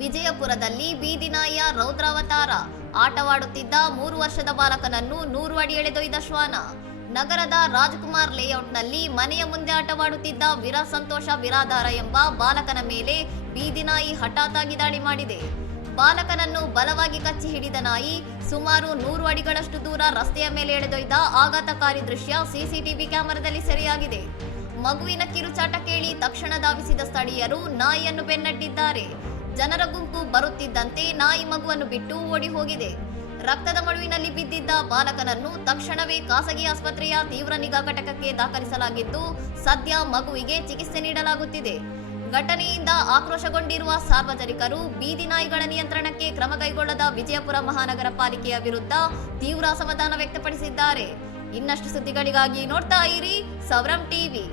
ವಿಜಯಪುರದಲ್ಲಿ ಬೀದಿ ನಾಯಿಯ ರೌದ್ರಾವತಾರ. ಆಟವಾಡುತ್ತಿದ್ದ 3 ವರ್ಷದ ಬಾಲಕನನ್ನು 100 ಅಡಿ ಎಳೆದೊಯ್ದ ಶ್ವಾನ. ನಗರದ ರಾಜ್ಕುಮಾರ್ ಲೇಔಟ್ನಲ್ಲಿ ಮನೆಯ ಮುಂದೆ ಆಟವಾಡುತ್ತಿದ್ದ ಸಂತೋಷ ಬಿರಾದಾರ ಎಂಬ ಬಾಲಕನ ಮೇಲೆ ಬೀದಿ ನಾಯಿ ಹಠಾತ್ತಾಗಿ ದಾಳಿ ಮಾಡಿದೆ. ಬಾಲಕನನ್ನು ಬಲವಾಗಿ ಕಚ್ಚಿ ಹಿಡಿದ ನಾಯಿ ಸುಮಾರು 100 ಅಡಿಗಳಷ್ಟು ದೂರ ರಸ್ತೆಯ ಮೇಲೆ ಎಳೆದೊಯ್ದ ಆಘಾತಕಾರಿ ದೃಶ್ಯ ಸಿಸಿಟಿವಿ ಕ್ಯಾಮೆರಾದಲ್ಲಿ ಸೆರೆಯಾಗಿದೆ. ಮಗುವಿನ ಕಿರುಚಾಟ ಕೇಳಿ ತಕ್ಷಣ ಧಾವಿಸಿದ ಸ್ಥಳೀಯರು ನಾಯಿಯನ್ನು ಬೆನ್ನಟ್ಟಿದ್ದಾರೆ. ಜನರ ಗುಂಪು ಬರುತ್ತಿದ್ದಂತೆ ನಾಯಿ ಮಗುವನ್ನು ಬಿಟ್ಟು ಓಡಿ ಹೋಗಿದೆ. ರಕ್ತದ ಮಡುವಿನಲ್ಲಿ ಬಿದ್ದಿದ್ದ ಬಾಲಕನನ್ನು ತಕ್ಷಣವೇ ಖಾಸಗಿ ಆಸ್ಪತ್ರೆಯ ತೀವ್ರ ನಿಗಾ ಘಟಕಕ್ಕೆ ದಾಖಲಿಸಲಾಗಿದ್ದು ಸದ್ಯ ಮಗುವಿಗೆ ಚಿಕಿತ್ಸೆ ನೀಡಲಾಗುತ್ತಿದೆ. ಘಟನೆಯಿಂದ ಆಕ್ರೋಶಗೊಂಡಿರುವ ಸಾರ್ವಜನಿಕರು ಬೀದಿ ನಾಯಿಗಳ ನಿಯಂತ್ರಣಕ್ಕೆ ಕ್ರಮ ಕೈಗೊಳ್ಳದ ವಿಜಯಪುರ ಮಹಾನಗರ ಪಾಲಿಕೆಯ ವಿರುದ್ಧ ತೀವ್ರ ಅಸಮಾಧಾನ ವ್ಯಕ್ತಪಡಿಸಿದ್ದಾರೆ. ಇನ್ನಷ್ಟು ಸುದ್ದಿಗಳಿಗಾಗಿ ನೋಡ್ತಾ ಇರಿ ಸವರಂ ಟಿವಿ.